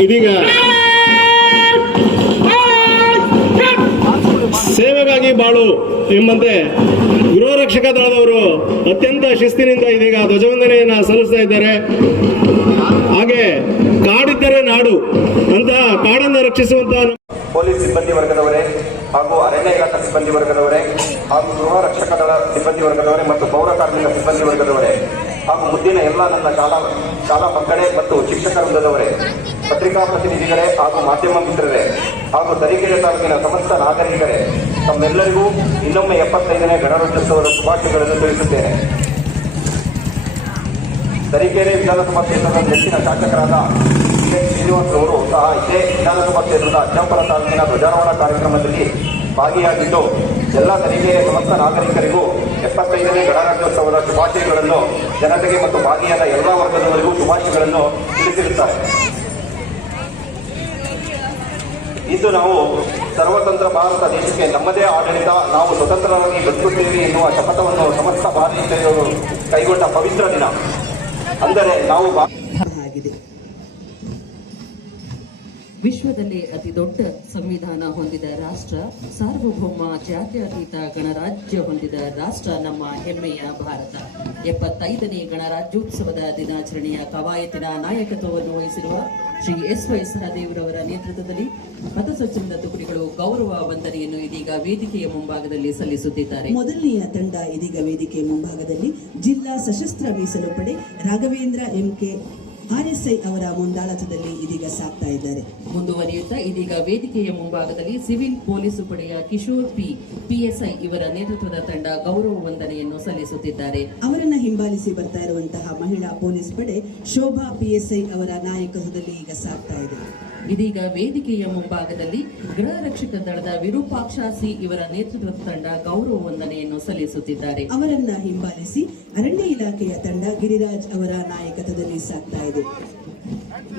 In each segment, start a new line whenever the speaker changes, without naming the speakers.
ಇದೀಗ ಸೇವೆಗಾಗಿ ಬಾಳು ಎಂಬಂತೆ ಗೃಹ ರಕ್ಷಕ ದಳದವರು ಅತ್ಯಂತ ಶಿಸ್ತಿನಿಂದ ಇದೀಗ ಧ್ವಜವಂದನೆಯನ್ನ ಸಲ್ಲಿಸ್ತಾ ಇದ್ದಾರೆ. ಹಾಗೆ ಕಾಡಿದ್ದರೆ ನಾಡು ಅಂತ ಕಾಡನ್ನು ರಕ್ಷಿಸುವಂತ
ಪೊಲೀಸ್ ಸಿಬ್ಬಂದಿ ವರ್ಗದವರೇ ಹಾಗೂ ಅರಣ್ಯ ಇಲಾಖಾ ಸಿಬ್ಬಂದಿ ವರ್ಗದವರೇ ಹಾಗೂ ಗೃಹ ರಕ್ಷಕ ದಳ ಸಿಬ್ಬಂದಿ ವರ್ಗದವರೇ ಮತ್ತು ಪೌರ ಕಾರ್ಮಿಕ ಸಿಬ್ಬಂದಿ ವರ್ಗದವರೇ ಹಾಗೂ ಮುಂದಿನ ಎಲ್ಲ ನನ್ನ ಶಾಲಾ ಶಾಲಾ ಮಕ್ಕಳೇ ಮತ್ತು ಶಿಕ್ಷಕ ವೃಂದದವರೇ ಪತ್ರಿಕಾ ಪ್ರತಿನಿಧಿಗಳೇ ಹಾಗೂ ಮಾಧ್ಯಮ ಮಿತ್ರರೇ ಹಾಗೂ ತರೀಕೆರೆ ತಾಲೂಕಿನ ಸಮಸ್ತ ನಾಗರಿಕರೇ ತಮ್ಮೆಲ್ಲರಿಗೂ ಇನ್ನೊಮ್ಮೆ ಎಪ್ಪತ್ತೈದನೇ ಗಣರಾಜ್ಯೋತ್ಸವದ ಶುಭಾಶಯಗಳನ್ನು ತಿಳಿಸುತ್ತೇನೆ. ತರೀಕೆರೆ ವಿಧಾನಸಭಾ ಕ್ಷೇತ್ರದ ಹೆಚ್ಚಿನ ಶಾಸಕರಾದ ಶ್ರೀನಿವಾಸ್ ಅವರು ಸಹ ಇದೇ ವಿಧಾನಸಭಾ ಕ್ಷೇತ್ರದ ಅಜ್ಜಂಪುರ ತಾಲೂಕಿನ ಧ್ವಜಾರೋಹಣ ಕಾರ್ಯಕ್ರಮದಲ್ಲಿ ಭಾಗಿಯಾಗಿದ್ದು, ಎಲ್ಲ ತರೀಕೆರೆ ಸಮಸ್ತ ನಾಗರಿಕರಿಗೂ ಎಪ್ಪತ್ತೈದನೇ ಗಣರಾಜ್ಯೋತ್ಸವದ ಶುಭಾಶಯಗಳನ್ನು, ಜನತೆಗೆ ಮತ್ತು ಭಾಗಿಯಾದ ಎಲ್ಲ ವರ್ಗದವರಿಗೂ ಶುಭಾಶಯಗಳನ್ನು ತಿಳಿಸಿರುತ್ತಾರೆ. ಇಂದು ನಾವು ಸರ್ವತಂತ್ರ ಭಾರತ ದೇಶಕ್ಕೆ ನಮ್ಮದೇ ಆಡಳಿತ, ನಾವು ಸ್ವತಂತ್ರರಾಗಿ ಬದುಕುತ್ತೇವೆ ಎನ್ನುವ ಶಪಥವನ್ನು ಸಮಸ್ತ ಭಾರತೀಯರು ಕೈಗೊಂಡ ಪವಿತ್ರ ದಿನ. ಅಂದರೆ ನಾವು
ಆಗಿದೆ. ವಿಶ್ವದಲ್ಲೇ ಅತಿ ದೊಡ್ಡ ಸಂವಿಧಾನ ಹೊಂದಿದ ರಾಷ್ಟ್ರ, ಸಾರ್ವಭೌಮ ಜಾತ್ಯತೀತ ಗಣರಾಜ್ಯ ಹೊಂದಿದ ರಾಷ್ಟ್ರ ನಮ್ಮ ಹೆಮ್ಮೆಯ ಭಾರತ. ಎಪ್ಪತ್ತೈದನೇ ಗಣರಾಜ್ಯೋತ್ಸವದ ದಿನಾಚರಣೆಯ ಕವಾಯತಿನ ನಾಯಕತ್ವವನ್ನು ವಹಿಸಿರುವ ಶ್ರೀ ಎಸ್ ವೈ ಸಹದೇವರವರ ನೇತೃತ್ವದಲ್ಲಿ ಪಥಸಂಚಲನ ತುಕಡಿಗಳು ಗೌರವ ವಂದನೆಯನ್ನು ಇದೀಗ ವೇದಿಕೆಯ ಮುಂಭಾಗದಲ್ಲಿ ಸಲ್ಲಿಸುತ್ತಿದ್ದಾರೆ.
ಮೊದಲನೆಯ ತಂಡ ಇದೀಗ ವೇದಿಕೆಯ ಮುಂಭಾಗದಲ್ಲಿ ಜಿಲ್ಲಾ ಸಶಸ್ತ್ರ ಮೀಸಲು ಪಡೆ ರಾಘವೇಂದ್ರ ಎಂಕೆ ಆರ್ಎಸ್ಐ ಅವರ ಮುಂದಾಳತ್ವದಲ್ಲಿ ಇದೀಗ ಸಾಕ್ತಾ ಇದ್ದಾರೆ.
ಮುಂದುವರಿಯುತ್ತಾ ಇದೀಗ ವೇದಿಕೆಯ ಮುಂಭಾಗದಲ್ಲಿ ಸಿವಿಲ್ ಪೊಲೀಸ್ ಪಡೆಯ ಕಿಶೋರ್ ಪಿ ಪಿಎಸ್ಐ ಇವರ ನೇತೃತ್ವದ ತಂಡ ಗೌರವ ವಂದನೆಯನ್ನು ಸಲ್ಲಿಸುತ್ತಿದ್ದಾರೆ.
ಅವರನ್ನ ಹಿಂಬಾಲಿಸಿ ಬರ್ತಾ ಇರುವಂತಹ ಮಹಿಳಾ ಪೊಲೀಸ್ ಪಡೆ ಶೋಭಾ ಪಿಎಸ್ಐ ಅವರ ನಾಯಕತ್ವದಲ್ಲಿ ಈಗ ಸಾಕ್ತಾ ಇದೆ.
ಇದೀಗ ವೇದಿಕೆಯ ಮುಂಭಾಗದಲ್ಲಿ ಗೃಹ ರಕ್ಷಕ ದಳದ ವಿರೂಪಾಕ್ಷ ಸಿ ಇವರ ನೇತೃತ್ವದ ತಂಡ ಗೌರವ ವಂದನೆಯನ್ನು ಸಲ್ಲಿಸುತ್ತಿದ್ದಾರೆ.
ಅವರನ್ನ ಹಿಂಬಾಲಿಸಿ ಅರಣ್ಯ ಇಲಾಖೆಯ ತಂಡ ಗಿರಿರಾಜ್ ಅವರ ನಾಯಕತ್ವದಲ್ಲಿ ಸಾಕ್ತಾ ಇದೆ.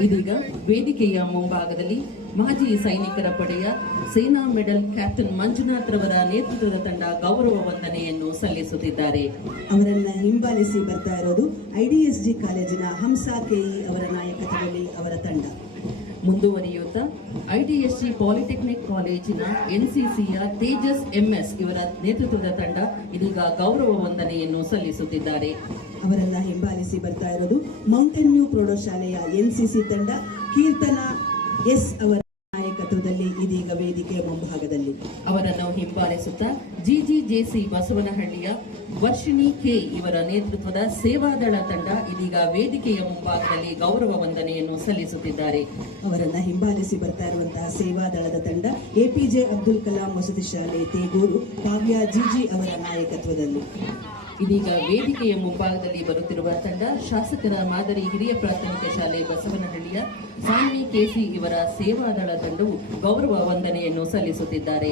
ಇದೀಗ ವೇದಿಕೆಯ ಮುಂಭಾಗದಲ್ಲಿ ಮಾಜಿ ಸೈನಿಕರ ಪಡೆಯ ಸೇನಾ ಮೆಡಲ್ ಕ್ಯಾಪ್ಟನ್ ಮಂಜುನಾಥ್ ರವರ ನೇತೃತ್ವದ ತಂಡ ಗೌರವ ವಂದನೆಯನ್ನು ಸಲ್ಲಿಸುತ್ತಿದ್ದಾರೆ.
ಅವರನ್ನ ಹಿಂಬಾಲಿಸಿ ಬರ್ತಾ ಇರೋದು ಐಡಿಎಸ್ಜಿ ಕಾಲೇಜಿನ ಹಂಸಾ ಕೆಇ ಅವರ ನಾಯಕತ್ವದಲ್ಲಿ ಅವರ ತಂಡ.
ಮುಂದುವರಿಯುತ್ತಾ ಐಡಿಎಸ್ಜಿ ಪಾಲಿಟೆಕ್ನಿಕ್ ಕಾಲೇಜಿನ ಎನ್ಸಿಸಿಯ ತೇಜಸ್ ಎಂಎಸ್ ಇವರ ನೇತೃತ್ವದ ತಂಡ ಇದೀಗ ಗೌರವ ವಂದನೆಯನ್ನು ಸಲ್ಲಿಸುತ್ತಿದ್ದಾರೆ.
ಅವರನ್ನ ಹಿಂಬಾಲಿಸಿ ಬರ್ತಾ ಇರೋದು. ಮೌಂಟೇನ್ ವ್ಯೂ ಪ್ರೌಢಶಾಲೆಯ ಎನ್ ಎನ್ಸಿಸಿ ತಂಡ ಕೀರ್ತನ ಎಸ್ ಅವರ ನಾಯಕತ್ವದಲ್ಲಿ ಇದೀಗ ವೇದಿಕೆಯ ಮುಂಭಾಗದಲ್ಲಿ.
ಅವರನ್ನು ಹಿಂಬಾಲಿಸುತ್ತಾ ಜಿಜಿಜೆಸಿ ಬಸವನಹಳ್ಳಿಯ ವರ್ಷಿಣಿ ಕೆ ಇವರ ನೇತೃತ್ವದ ಸೇವಾದಳ ತಂಡ ಇದೀಗ ವೇದಿಕೆಯ ಮುಂಭಾಗದಲ್ಲಿ ಗೌರವ ವಂದನೆಯನ್ನು ಸಲ್ಲಿಸುತ್ತಿದ್ದಾರೆ.
ಅವರನ್ನ ಹಿಂಬಾಲಿಸಿ ಬರ್ತಾ ಇರುವಂತಹ ಸೇವಾದಳದ ತಂಡ ಎಪಿಜೆ ಅಬ್ದುಲ್ ಕಲಾಂ ವಸತಿ ಶಾಲೆ ತೇಗೂರು ಕಾವ್ಯ ಜಿಜಿ ಅವರ ನಾಯಕತ್ವದಲ್ಲಿ.
ಇದೀಗ ವೇದಿಕೆಯ ಮುಂಭಾಗದಲ್ಲಿ ಬರುತ್ತಿರುವ ತಂಡ ಶಾಸಕರ ಮಾದರಿ ಹಿರಿಯ ಪ್ರಾಥಮಿಕ ಶಾಲೆ ಬಸವನಹಳ್ಳಿಯ ಸ್ವಾಮಿ ಕೆಸಿ ಇವರ ಸೇವಾದಳ ತಂಡವು ಗೌರವ ವಂದನೆಯನ್ನು ಸಲ್ಲಿಸುತ್ತಿದ್ದಾರೆ.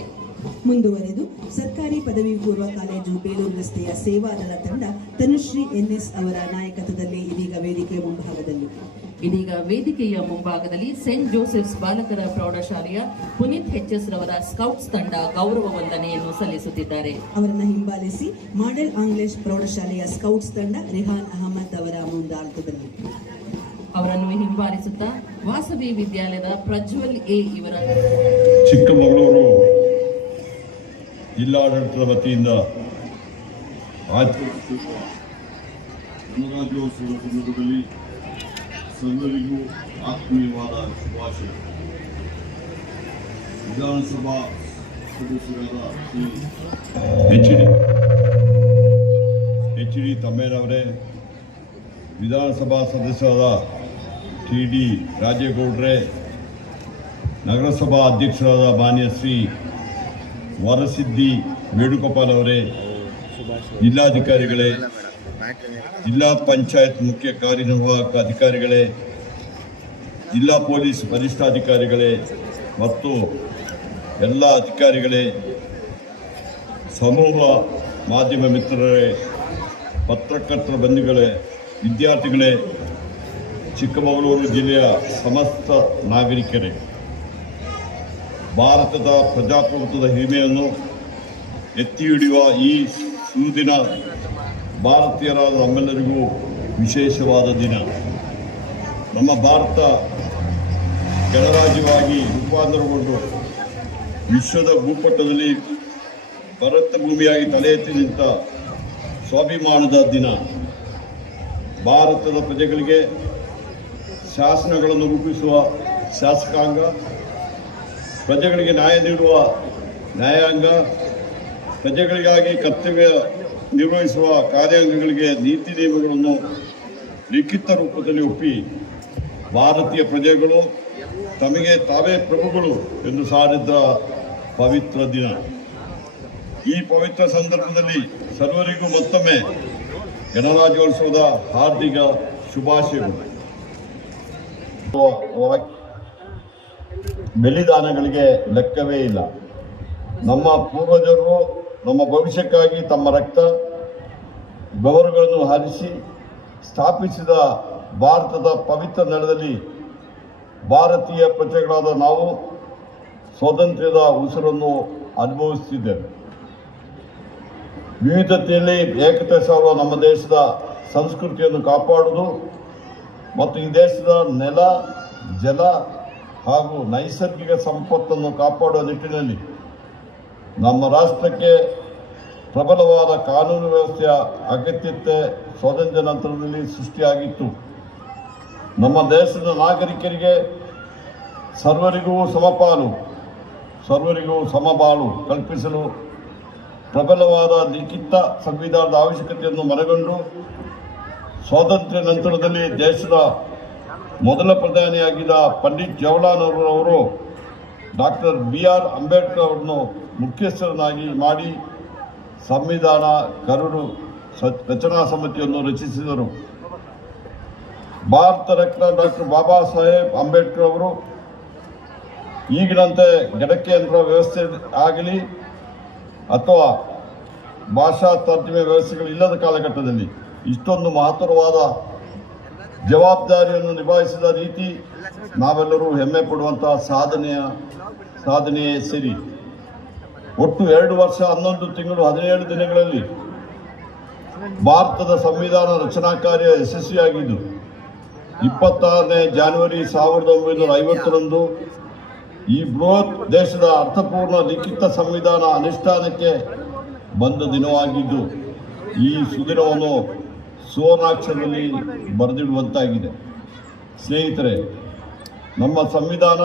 ಮುಂದುವರೆದು ಸರ್ಕಾರಿ ಪದವಿ ಪೂರ್ವ ಕಾಲೇಜು ಬೇಲೂರು ರಸ್ತೆಯ ಸೇವಾದಳ ತಂಡ ತನುಶ್ರೀ ಎನ್ಎಸ್ ಅವರ ನಾಯಕತ್ವದಲ್ಲಿ ಇದೀಗ ವೇದಿಕೆಯ ಮುಂಭಾಗದಲ್ಲಿ.
ಇದೀಗ ವೇದಿಕೆಯ ಮುಂಭಾಗದಲ್ಲಿ ಸೆಂಟ್ ಜೋಸೆಫ್ಸ್ ಬಾಲಕರ ಪ್ರೌಢಶಾಲೆಯ ಪುನೀತ್ ಎಚ್ಎಸ್ ರವರ ಸ್ಕೌಟ್ಸ್ ತಂಡ ಗೌರವ ವಂದನೆಯನ್ನು ಸಲ್ಲಿಸುತ್ತಿದ್ದಾರೆ.
ಅವರನ್ನು ಹಿಂಬಾಲಿಸಿ ಮಾಡೆಲ್ ಆಂಗ್ಲೇಶ್ ಪ್ರೌಢಶಾಲೆಯ ಸ್ಕೌಟ್ಸ್ ತಂಡ ರಿಹಾನ್ ಅಹಮದ್ ಅವರ ಮುಂದಾಳ್ತದಲ್ಲಿ.
ಅವರನ್ನು ಹಿಂಬಾಲಿಸುತ್ತಾ ವಾಸವಿ ವಿದ್ಯಾಲಯದ ಪ್ರಜ್ವಲ್ ಎ ಇವರ
ಚಿಕ್ಕಮಗಳೂರು ಜಿಲ್ಲಾಡಳಿತದ ವತಿಯಿಂದ ಆಚರಿಸುತ್ತಿರುವ ಗಣರಾಜ್ಯೋತ್ಸವದ ಸಂದರ್ಭದಲ್ಲಿ ಸರ್ವರಿಗೂ ಆತ್ಮೀಯವಾದ ಶುಭಾಶಯ ವಿಧಾನಸಭಾ ಸದಸ್ಯರಾದ Shri H D H D ತಮ್ಮೇನವರೇ ವಿಧಾನಸಭಾ ಸದಸ್ಯರಾದ ಟಿ ಡಿ ರಾಜೇಗೌಡ್ರೆ ನಗರಸಭಾ ಅಧ್ಯಕ್ಷರಾದ ಮಾನ್ಯ ಶ್ರೀ ವರಸಿದ್ದಿ ವೇಣುಗೋಪಾಲ್ ಅವರೇ ಜಿಲ್ಲಾಧಿಕಾರಿಗಳೇ ಜಿಲ್ಲಾ ಪಂಚಾಯತ್ ಮುಖ್ಯ ಕಾರ್ಯನಿರ್ವಾಹಕ ಅಧಿಕಾರಿಗಳೇ, ಜಿಲ್ಲಾ ಪೊಲೀಸ್ ವರಿಷ್ಠಾಧಿಕಾರಿಗಳೇ ಮತ್ತು ಎಲ್ಲ ಅಧಿಕಾರಿಗಳೇ, ಸಮೂಹ ಮಾಧ್ಯಮ ಮಿತ್ರರೇ, ಪತ್ರಕರ್ತರ ಬಂಧುಗಳೇ, ವಿದ್ಯಾರ್ಥಿಗಳೇ, ಚಿಕ್ಕಮಗಳೂರು ಜಿಲ್ಲೆಯ ಸಮಸ್ತ ನಾಗರಿಕರೇ. ಭಾರತದ ಪ್ರಜಾಪ್ರಭುತ್ವದ ಹಿರಿಮೆಯನ್ನು ಎತ್ತಿ ಹಿಡಿಯುವ ಈ ಸುದಿನ ಭಾರತೀಯರಾದ ನಮ್ಮೆಲ್ಲರಿಗೂ ವಿಶೇಷವಾದ ದಿನ. ನಮ್ಮ ಭಾರತ ಗಣರಾಜ್ಯವಾಗಿ ರೂಪಾಂತರಗೊಂಡು ವಿಶ್ವದ ಭೂಪಟದಲ್ಲಿ ಭರತ ಭೂಮಿಯಾಗಿ ತಲೆ ಎತ್ತಿ ನಿಂತ ಸ್ವಾಭಿಮಾನದ ದಿನ. ಭಾರತದ ಪ್ರಜೆಗಳಿಗೆ ಶಾಸನಗಳನ್ನು ರೂಪಿಸುವ ಶಾಸಕಾಂಗ, ಪ್ರಜೆಗಳಿಗೆ ನ್ಯಾಯ ನೀಡುವ ನ್ಯಾಯಾಂಗ, ಪ್ರಜೆಗಳಿಗಾಗಿ ಕರ್ತವ್ಯ ನಿರ್ವಹಿಸುವ ಕಾರ್ಯಾಂಗಗಳಿಗೆ ನೀತಿ ನಿಯಮಗಳನ್ನು ಲಿಖಿತ ರೂಪದಲ್ಲಿ ಒಪ್ಪಿ ಭಾರತೀಯ ಪ್ರಜೆಗಳು ತಮಗೆ ತಾವೇ ಪ್ರಭುಗಳು ಎಂದು ಸಾರಿದ್ದ ಪವಿತ್ರ ದಿನ. ಈ ಪವಿತ್ರ ಸಂದರ್ಭದಲ್ಲಿ ಸರ್ವರಿಗೂ ಮತ್ತೊಮ್ಮೆ ಗಣರಾಜ್ಯೋತ್ಸವದ ಹಾರ್ದಿಕ ಶುಭಾಶಯಗಳು. ಬಲಿದಾನಗಳಿಗೆ ಲೆಕ್ಕವೇ ಇಲ್ಲ. ನಮ್ಮ ಪೂರ್ವಜರು ನಮ್ಮ ಭವಿಷ್ಯಕ್ಕಾಗಿ ತಮ್ಮ ರಕ್ತ, ಬೆವರುಗಳನ್ನು ಹರಿಸಿ ಸ್ಥಾಪಿಸಿದ ಭಾರತದ ಪವಿತ್ರ ನೆಲದಲ್ಲಿ ಭಾರತೀಯ ಪ್ರಜೆಗಳಾದ ನಾವು ಸ್ವಾತಂತ್ರ್ಯದ ಉಸಿರನ್ನು ಅನುಭವಿಸುತ್ತಿದ್ದೇವೆ. ವಿವಿಧತೆಯಲ್ಲಿ ಏಕತೆ ಸಾರುವ ನಮ್ಮ ದೇಶದ ಸಂಸ್ಕೃತಿಯನ್ನು ಕಾಪಾಡುವುದು ಮತ್ತು ಈ ದೇಶದ ನೆಲ, ಜಲ ಹಾಗೂ ನೈಸರ್ಗಿಕ ಸಂಪತ್ತನ್ನು ಕಾಪಾಡುವ ನಿಟ್ಟಿನಲ್ಲಿ ನಮ್ಮ ರಾಷ್ಟ್ರಕ್ಕೆ ಪ್ರಬಲವಾದ ಕಾನೂನು ವ್ಯವಸ್ಥೆಯ ಅಗತ್ಯತೆ ಸ್ವಾತಂತ್ರ್ಯ ನಂತರದಲ್ಲಿ ಸೃಷ್ಟಿಯಾಗಿತ್ತು. ನಮ್ಮ ದೇಶದ ನಾಗರಿಕರಿಗೆ ಸರ್ವರಿಗೂ ಸಮಪಾಲು, ಸರ್ವರಿಗೂ ಸಮಬಾಳು ಕಲ್ಪಿಸಲು ಪ್ರಬಲವಾದ ಲಿಖಿತ ಸಂವಿಧಾನದ ಅವಶ್ಯಕತೆಯನ್ನು ಮನಗೊಂಡು ಸ್ವಾತಂತ್ರ್ಯ ನಂತರದಲ್ಲಿ ದೇಶದ ಮೊದಲ ಪ್ರಧಾನಿಯಾಗಿದ್ದ ಪಂಡಿತ್ ಜವಾಹರ್ಲಾಲ್ ಅವರು ಡಾಕ್ಟರ್ ಬಿ ಆರ್ ಅಂಬೇಡ್ಕರ್ ಅವರನ್ನು ಮುಖ್ಯಸ್ಥರನ್ನಾಗಿ ಮಾಡಿ ಸಂವಿಧಾನ, ಕರಡು ರಚನಾ ಸಮಿತಿಯನ್ನು ರಚಿಸಿದರು. ಭಾರತ ರತ್ನ ಡಾಕ್ಟರ್ ಬಾಬಾ ಸಾಹೇಬ್ ಅಂಬೇಡ್ಕರ್ ಅವರು ಈಗಿನಂತೆ ಗಣಕಯಂತ್ರ ವ್ಯವಸ್ಥೆ ಆಗಲಿ ಅಥವಾ ಭಾಷಾ ತರ್ಜಮೆ ವ್ಯವಸ್ಥೆಗಳು ಇಲ್ಲದ ಕಾಲಘಟ್ಟದಲ್ಲಿ ಇಷ್ಟೊಂದು ಮಹತ್ತರವಾದ ಜವಾಬ್ದಾರಿಯನ್ನು ನಿಭಾಯಿಸಿದ ರೀತಿ ನಾವೆಲ್ಲರೂ ಹೆಮ್ಮೆ ಪಡುವಂತಹ ಸಾಧನೆಯ ಸಾಧನೆಯೇ ಸರಿ. ಒಟ್ಟು ಎರಡು ವರ್ಷ ಹನ್ನೊಂದು ತಿಂಗಳು ಹದಿನೇಳು ದಿನಗಳಲ್ಲಿ ಭಾರತದ ಸಂವಿಧಾನ ರಚನಾ ಕಾರ್ಯ ಯಶಸ್ವಿಯಾಗಿದ್ದು, ಇಪ್ಪತ್ತಾರನೇ ಜಾನ್ವರಿ ಸಾವಿರದ ಒಂಬೈನೂರ ಐವತ್ತರಂದು ಈ ಬೃಹತ್ ದೇಶದ ಅರ್ಥಪೂರ್ಣ ಲಿಖಿತ ಸಂವಿಧಾನ ಅನುಷ್ಠಾನಕ್ಕೆ ಬಂದ ದಿನವಾಗಿದ್ದು, ಈ ಸುದಿನವನ್ನು ಸುವರ್ಣಾಕ್ಷರದಲ್ಲಿ ಬರೆದಿಡುವಂತಾಗಿದೆ ಸ್ನೇಹಿತರೆ ನಮ್ಮ ಸಂವಿಧಾನ